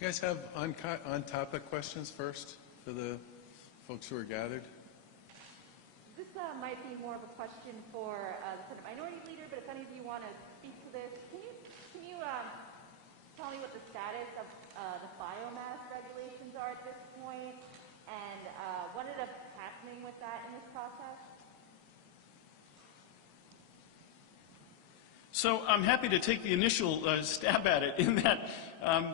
you guys have on-topic questions first for the folks who are gathered? This might be more of a question for the Senate Minority Leader, but if any of you want to speak to this, can you tell me what the status of the biomass regulations are at this point, and what ended up happening with that in this process? So I'm happy to take the initial stab at it in that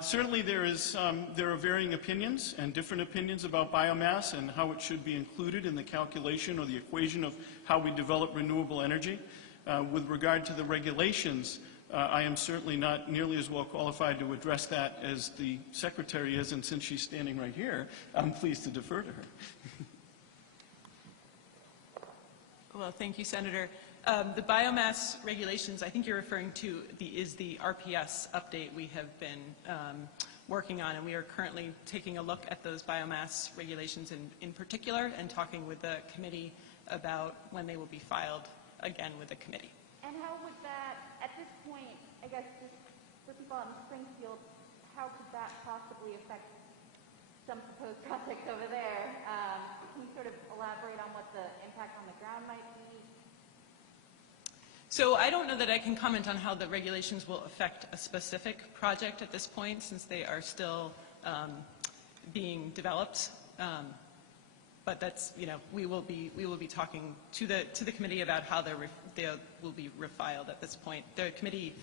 certainly there are varying opinions and different opinions about biomass and how it should be included in the calculation or the equation of how we develop renewable energy. With regard to the regulations, I am certainly not nearly as well qualified to address that as the Secretary is, and since she's standing right here, I'm pleased to defer to her. Well, thank you, Senator. The biomass regulations, I think you're referring to is the RPS update we have been working on, and we are currently taking a look at those biomass regulations in particular and talking with the committee about when they will be filed again with the committee. And how would that, at this point, I guess just for people out in Springfield, how could that possibly affect some proposed projects over there? Can you sort of elaborate on what the impact on the ground might be? So I don't know that I can comment on how the regulations will affect a specific project at this point, since they are still being developed. But that's, you know, we will be talking to the committee about how they will be refiled at this point. The committee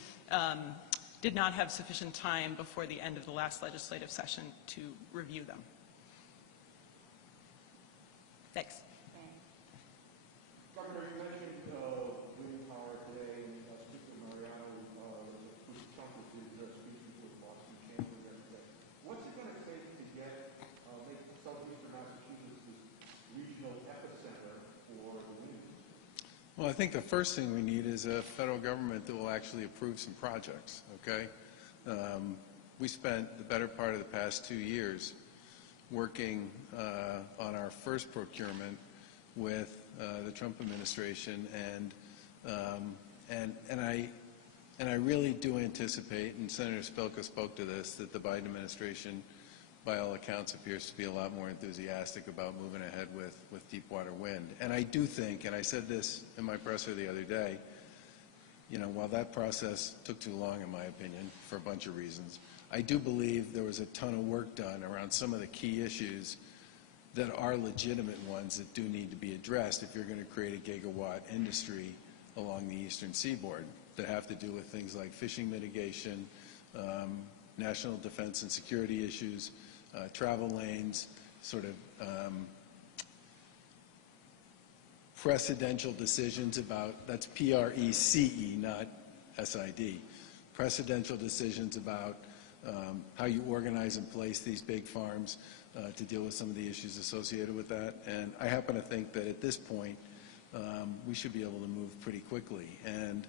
did not have sufficient time before the end of the last legislative session to review them. Thanks. Governor, you mentioned wind power today, and Speaker Mariano was a pretty chunk of his speaking to the Boston Chamber yesterday. What's it going to take to make southeastern Massachusetts regional epicenter for the wind industry? Well, I think the first thing we need is a federal government that will actually approve some projects, okay? We spent the better part of the past 2 years working on our first procurement with the Trump administration, and I really do anticipate, and Senator Spilka spoke to this, that the Biden administration, by all accounts, appears to be a lot more enthusiastic about moving ahead with deepwater wind. And I do think, and I said this in my presser the other day, you know, while that process took too long, in my opinion, for a bunch of reasons, I do believe there was a ton of work done around some of the key issues that are legitimate ones that do need to be addressed if you're going to create a gigawatt industry along the eastern seaboard that have to do with things like fishing mitigation, national defense and security issues, travel lanes, sort of precedential decisions about, that's P-R-E-C-E, not S-I-D, precedential decisions about how you organize and place these big farms to deal with some of the issues associated with that. And I happen to think that at this point, we should be able to move pretty quickly. And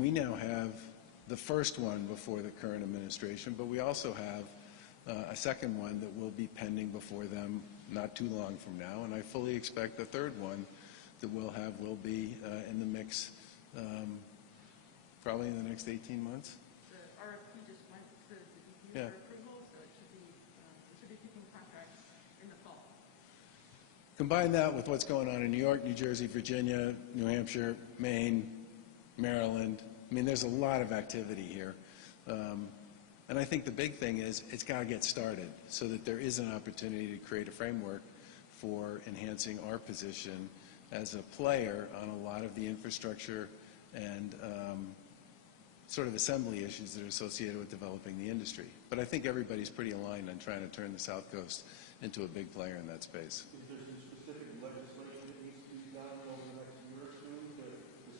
we now have the first one before the current administration, but we also have a second one that will be pending before them not too long from now. And I fully expect the third one that we'll have will be in the mix probably in the next 18 months. The RFP just went to the DPU Yeah. for approval, so it should be kicking contracts in the fall. Combine that with what's going on in New York, New Jersey, Virginia, New Hampshire, Maine, Maryland. I mean, there's a lot of activity here. And I think the big thing is it's got to get started so that there is an opportunity to create a framework for enhancing our position as a player on a lot of the infrastructure and sort of assembly issues that are associated with developing the industry. But I think everybody's pretty aligned on trying to turn the South Coast into a big player in that space. Is there some specific legislation that needs to be done over the next year or two to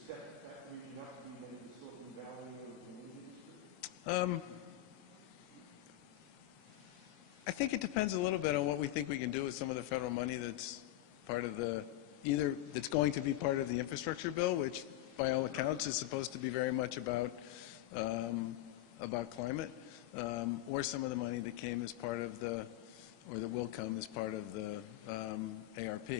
set that region up to be maybe the Silicon Valley of the wind industry? I think it depends a little bit on what we think we can do with some of the federal money that's part of the, either that's going to be part of the infrastructure bill, which by all accounts is supposed to be very much about climate, or some of the money that came as part of the, or that will come as part of the ARP.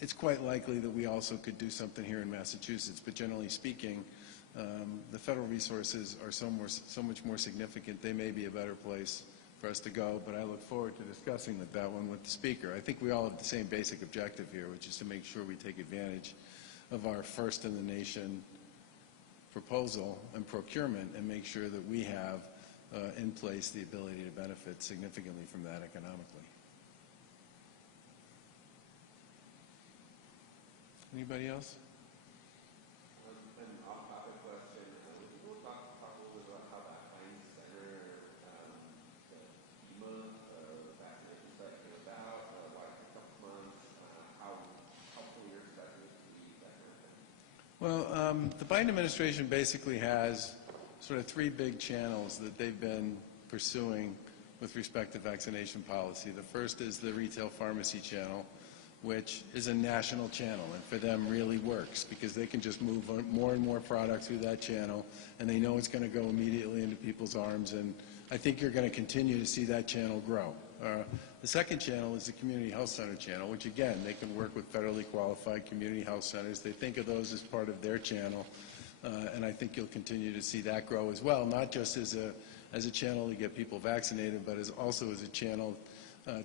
It's quite likely that we also could do something here in Massachusetts, but generally speaking, the federal resources are so much more significant, they may be a better place for us to go, but I look forward to discussing that one with the speaker. I think we all have the same basic objective here, which is to make sure we take advantage of our first-in-the-nation proposal and procurement and make sure that we have in place the ability to benefit significantly from that economically. Anybody else? An off-topic question. Would you talk a little bit about how that Heinz Center, the FEMA vaccination site came about, why it took a couple months, how helpful you're expecting it to be, that kind of thing? Well, the Biden administration basically has sort of three big channels that they've been pursuing with respect to vaccination policy. The first is the retail pharmacy channel, which is a national channel, and for them really works because they can just move more and more product through that channel, and they know it's going to go immediately into people's arms, and I think you're going to continue to see that channel grow. The second channel is the community health center channel, which again, they can work with federally qualified community health centers. They think of those as part of their channel, and I think you'll continue to see that grow as well, not just as a channel to get people vaccinated, but also as a channel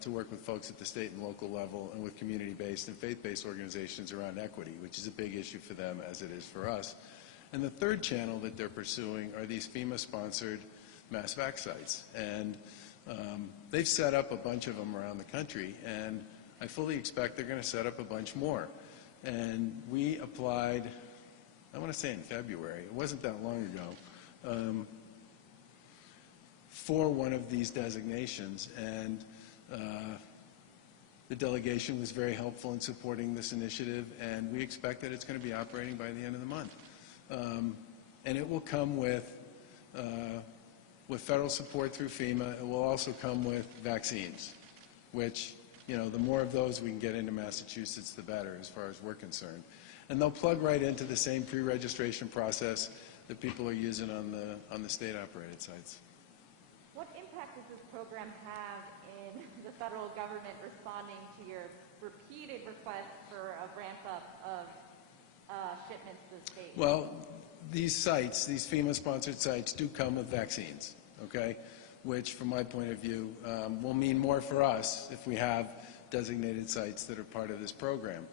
to work with folks at the state and local level and with community-based and faith-based organizations around equity, which is a big issue for them as it is for us. And the third channel that they're pursuing are these FEMA-sponsored mass vac sites. And they've set up a bunch of them around the country, and I fully expect they're going to set up a bunch more. And we applied, I want to say in February, it wasn't that long ago, for one of these designations, and the delegation was very helpful in supporting this initiative, and we expect that it's going to be operating by the end of the month. And it will come with federal support through FEMA. It will also come with vaccines, which, you know, the more of those we can get into Massachusetts, the better as far as we're concerned. And they'll plug right into the same pre-registration process that people are using on the state-operated sites. What impact does this program have in the federal government responding to your repeated requests for a ramp-up of shipments to the state? Well, these sites, these FEMA-sponsored sites, do come with vaccines, okay, which, from my point of view, will mean more for us if we have designated sites that are part of this program.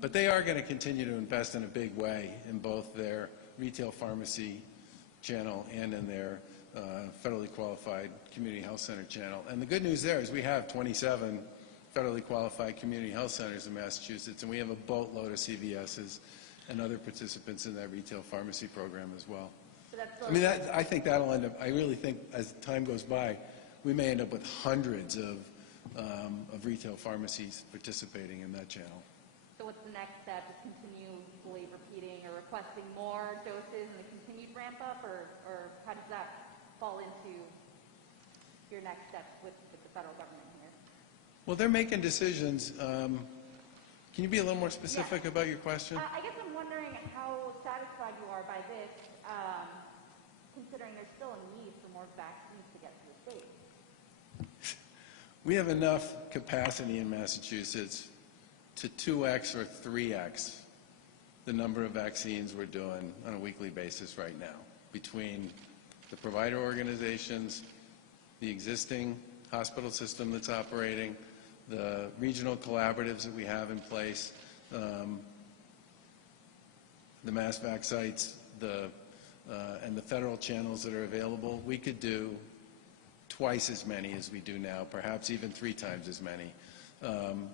But they are going to continue to invest in a big way in both their retail pharmacy channel and in their federally qualified community health center channel. And the good news there is we have 27 federally qualified community health centers in Massachusetts, and we have a boatload of CVS's and other participants in that retail pharmacy program as well. So that's I mean, I think that'll end up, I really think as time goes by, we may end up with hundreds of retail pharmacies participating in that channel. So what's the next step? Just continually repeating or requesting more doses and the continued ramp up, or how does that fall into your next steps with the federal government here? Well, they're making decisions. Can you be a little more specific about your question? I guess I'm wondering how satisfied you are by this, considering there's still a need for more vaccines to get to the state. We have enough capacity in Massachusetts to 2x or 3x the number of vaccines we're doing on a weekly basis right now, between the provider organizations, the existing hospital system that's operating, the regional collaboratives that we have in place, the mass vac sites, and the federal channels that are available. We could do twice as many as we do now, perhaps even 3 times as many.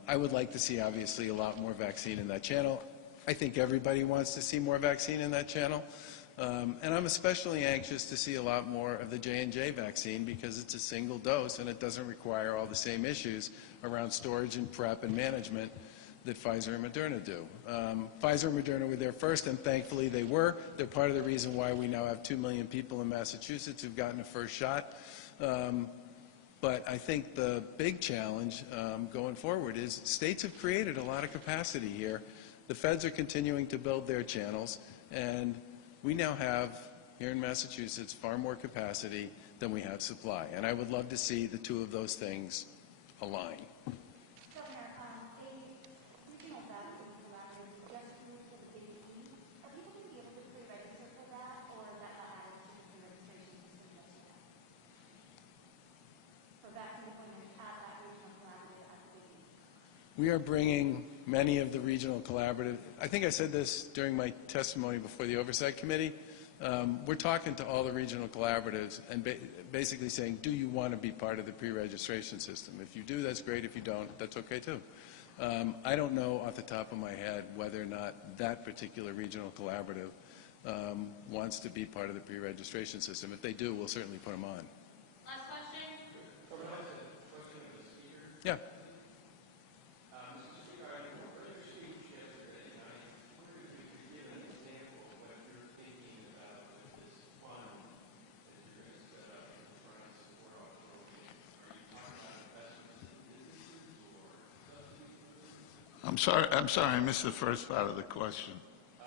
I would like to see, obviously, a lot more vaccine in that channel. I think everybody wants to see more vaccine in that channel. And I'm especially anxious to see a lot more of the J&J vaccine because it's a single dose and it doesn't require all the same issues around storage and prep and management that Pfizer and Moderna do. Pfizer and Moderna were there first, and thankfully they were. They're part of the reason why we now have 2 million people in Massachusetts who've gotten a first shot. But I think the big challenge going forward is states have created a lot of capacity here. The feds are continuing to build their channels, and we now have, here in Massachusetts, far more capacity than we have supply. And I would love to see the two of those things align. Governor, a regional vaccine provider just moved to the Big East. Are people going to be able to pre-register for We are bringing many of the regional collaborative, I think I said this during my testimony before the Oversight Committee, we're talking to all the regional collaboratives and basically saying, do you want to be part of the pre-registration system? If you do, that's great. If you don't, that's okay too. I don't know off the top of my head whether or not that particular regional collaborative wants to be part of the pre-registration system. If they do, we'll certainly put them on. Last question? Yeah. I'm sorry, I missed the first part of the question. I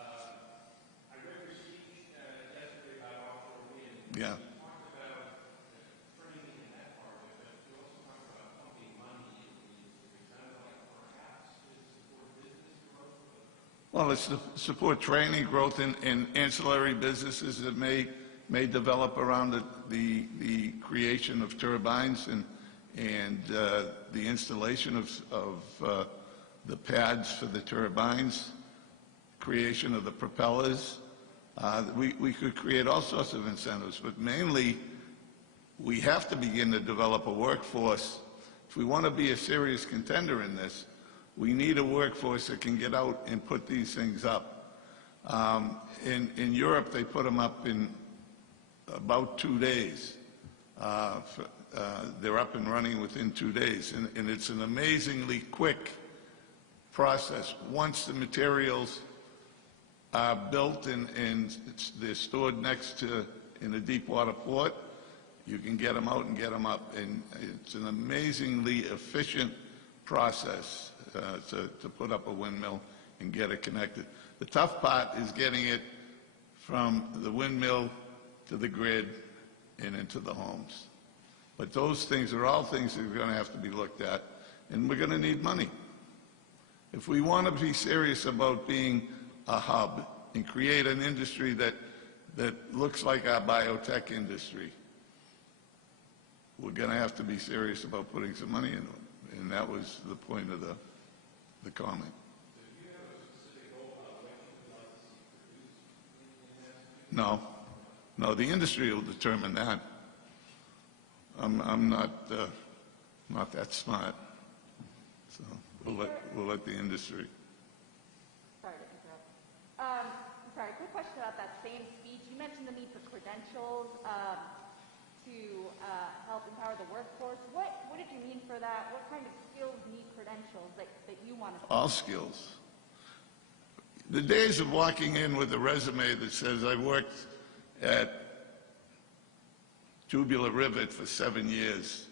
read your speech yesterday about offshore wind. Yeah. You talked about training in that part of it, but you also talked about pumping money into the industry. It sounded like perhaps to support business growth. Well, it's to support training, growth in ancillary businesses that may develop around the creation of turbines and the installation of the pads for the turbines, creation of the propellers. We could create all sorts of incentives, but mainly we have to begin to develop a workforce. If we want to be a serious contender in this, we need a workforce that can get out and put these things up. In Europe, they put them up in about 2 days. They're up and running within 2 days, and it's an amazingly quick process. Once the materials are built and they're stored next to in a deep water port, you can get them out and get them up. And it's an amazingly efficient process to put up a windmill and get it connected. The tough part is getting it from the windmill to the grid and into the homes. But those things are all things that are going to have to be looked at, and we're going to need money. If we want to be serious about being a hub and create an industry that looks like our biotech industry, we're going to have to be serious about putting some money into it. And that was the point of the comment. No. No, the industry will determine that. I'm not that smart. So we'll let the industry. Sorry to interrupt. Sorry, quick question about that same speech. You mentioned the need for credentials to help empower the workforce. What did you mean for that? What kind of skills need credentials that you want to see? All skills. The days of walking in with a resume that says I worked at Tubular Rivet for 7 years,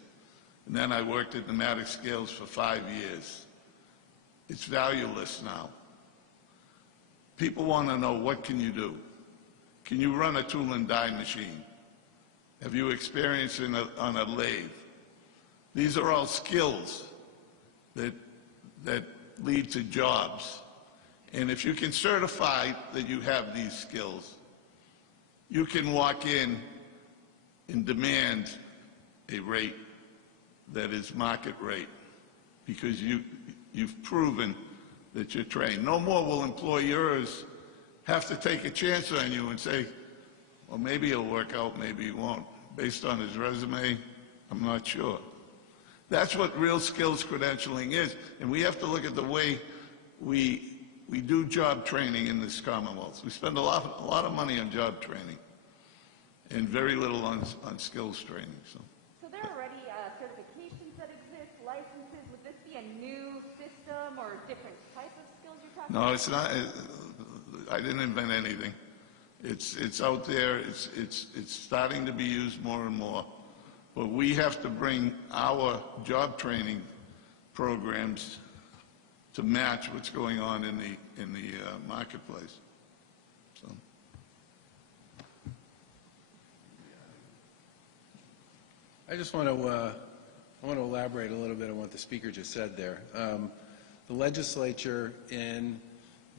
and then I worked at Pneumatic Scales for 5 years. It's valueless now. People want to know, what can you do? Can you run a tool and die machine? Have you experience on a lathe? These are all skills that lead to jobs. And if you can certify that you have these skills, you can walk in and demand a rate that is market rate because you've proven that you're trained. No more will employers have to take a chance on you and say, well, maybe he'll work out, maybe he won't. Based on his resume, I'm not sure. That's what real skills credentialing is. And we have to look at the way we do job training in this Commonwealth. We spend a lot of money on job training and very little on skills training. So there are already certifications that exist, licenses. Would this be a new system or different type of skills you're talking about? no, it's not. I didn't invent anything. It's out there. It's starting to be used more and more. But we have to bring our job training programs to match what's going on in the marketplace. So. I just want to elaborate a little bit on what the speaker just said there. The legislature in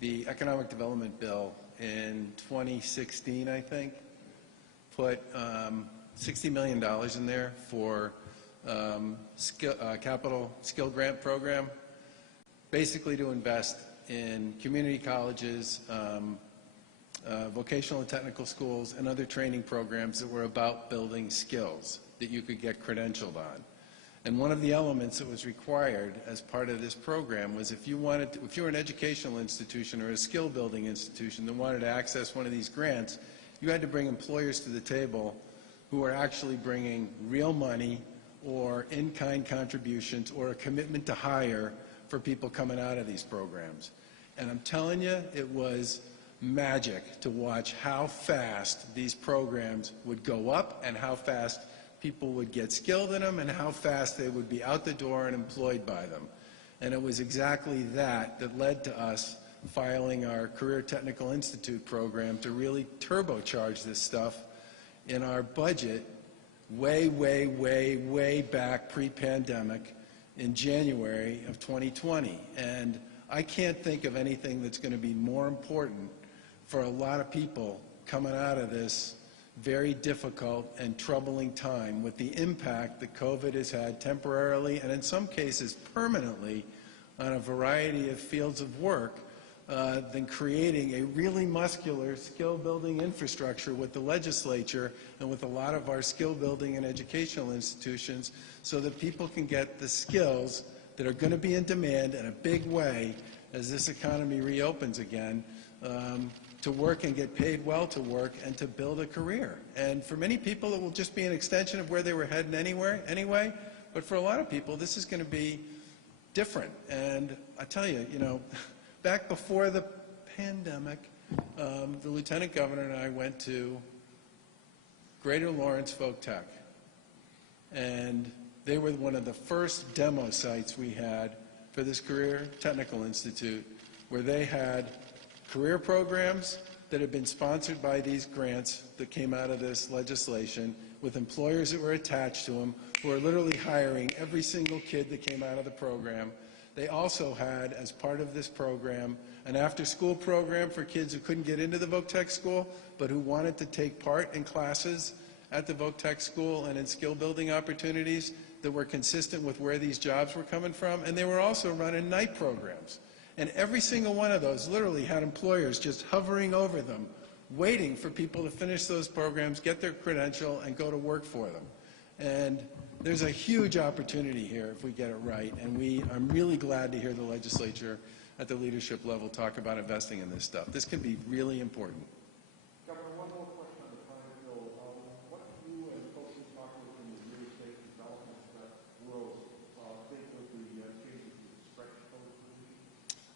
the Economic Development Bill in 2016, I think, put $60 million in there for capital skill grant program. basically to invest in community colleges, vocational and technical schools, and other training programs that were about building skills that you could get credentialed on. And one of the elements that was required as part of this program was if you were an educational institution or a skill building institution that wanted to access one of these grants, you had to bring employers to the table who were actually bringing real money or in-kind contributions or a commitment to hire for people coming out of these programs. And I'm telling you, it was magic to watch how fast these programs would go up and how fast people would get skilled in them and how fast they would be out the door and employed by them. And it was exactly that that led to us filing our Career Technical Institute program to really turbocharge this stuff in our budget way, way, way, way back pre-pandemic in January of 2020. And I can't think of anything that's going to be more important for a lot of people coming out of this very difficult and troubling time with the impact that COVID has had temporarily and in some cases permanently on a variety of fields of work than creating a really muscular skill-building infrastructure with the legislature and with a lot of our skill-building and educational institutions so that people can get the skills that are going to be in demand in a big way as this economy reopens again to work and get paid well to work and to build a career. And for many people, it will just be an extension of where they were heading anyway, but for a lot of people, this is going to be different. And I tell you, back before the pandemic, the Lieutenant Governor and I went to Greater Lawrence Folk Tech, and they were one of the first demo sites we had for this Career Technical Institute, where they had career programs that had been sponsored by these grants that came out of this legislation with employers that were attached to them who are literally hiring every single kid that came out of the program. They also had, as part of this program, an after-school program for kids who couldn't get into the Voc-Tech school but who wanted to take part in classes at the Voc-Tech school and in skill-building opportunities that were consistent with where these jobs were coming from. And they were also running night programs. And every single one of those literally had employers just hovering over them, waiting for people to finish those programs, get their credential, and go to work for them. And there's a huge opportunity here if we get it right. And I'm really glad to hear the legislature at the leadership level talk about investing in this stuff. This can be really important. Governor, one more question on the climate bill. What do you and folks who talk with in the real estate development world think with the changes to the stretch code?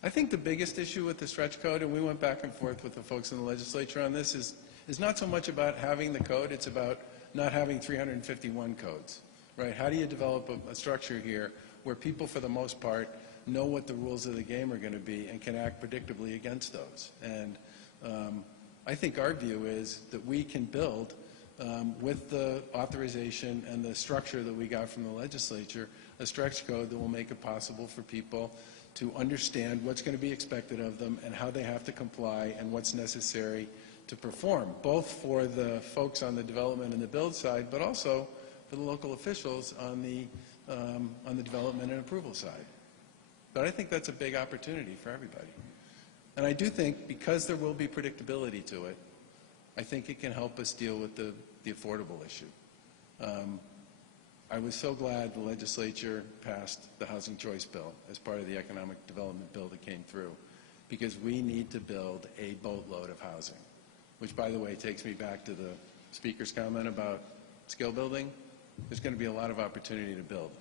I think the biggest issue with the stretch code, and we went back and forth with the folks in the legislature on this, is not so much about having the code, it's about not having 351 codes, right? How do you develop a structure here where people, for the most part, know what the rules of the game are going to be and can act predictably against those? And I think our view is that we can build, with the authorization and the structure that we got from the legislature, a stretch code that will make it possible for people to understand what's going to be expected of them and how they have to comply and what's necessary to perform, both for the folks on the development and the build side, but also for the local officials on the development and approval side. But I think that's a big opportunity for everybody. And I do think, because there will be predictability to it, I think it can help us deal with the affordable issue. I was so glad the legislature passed the Housing Choice Bill as part of the economic development bill that came through, because we need to build a boatload of housing, which, by the way, takes me back to the speaker's comment about skill building. There's going to be a lot of opportunity to build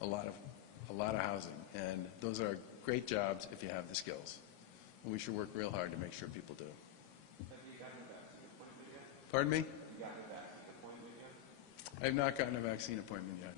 a lot of housing, and those are great jobs if you have the skills. And we should work real hard to make sure people do. Have you gotten a vaccine appointment yet? Pardon me? Have you gotten a vaccine appointment yet? I have not gotten a vaccine appointment yet.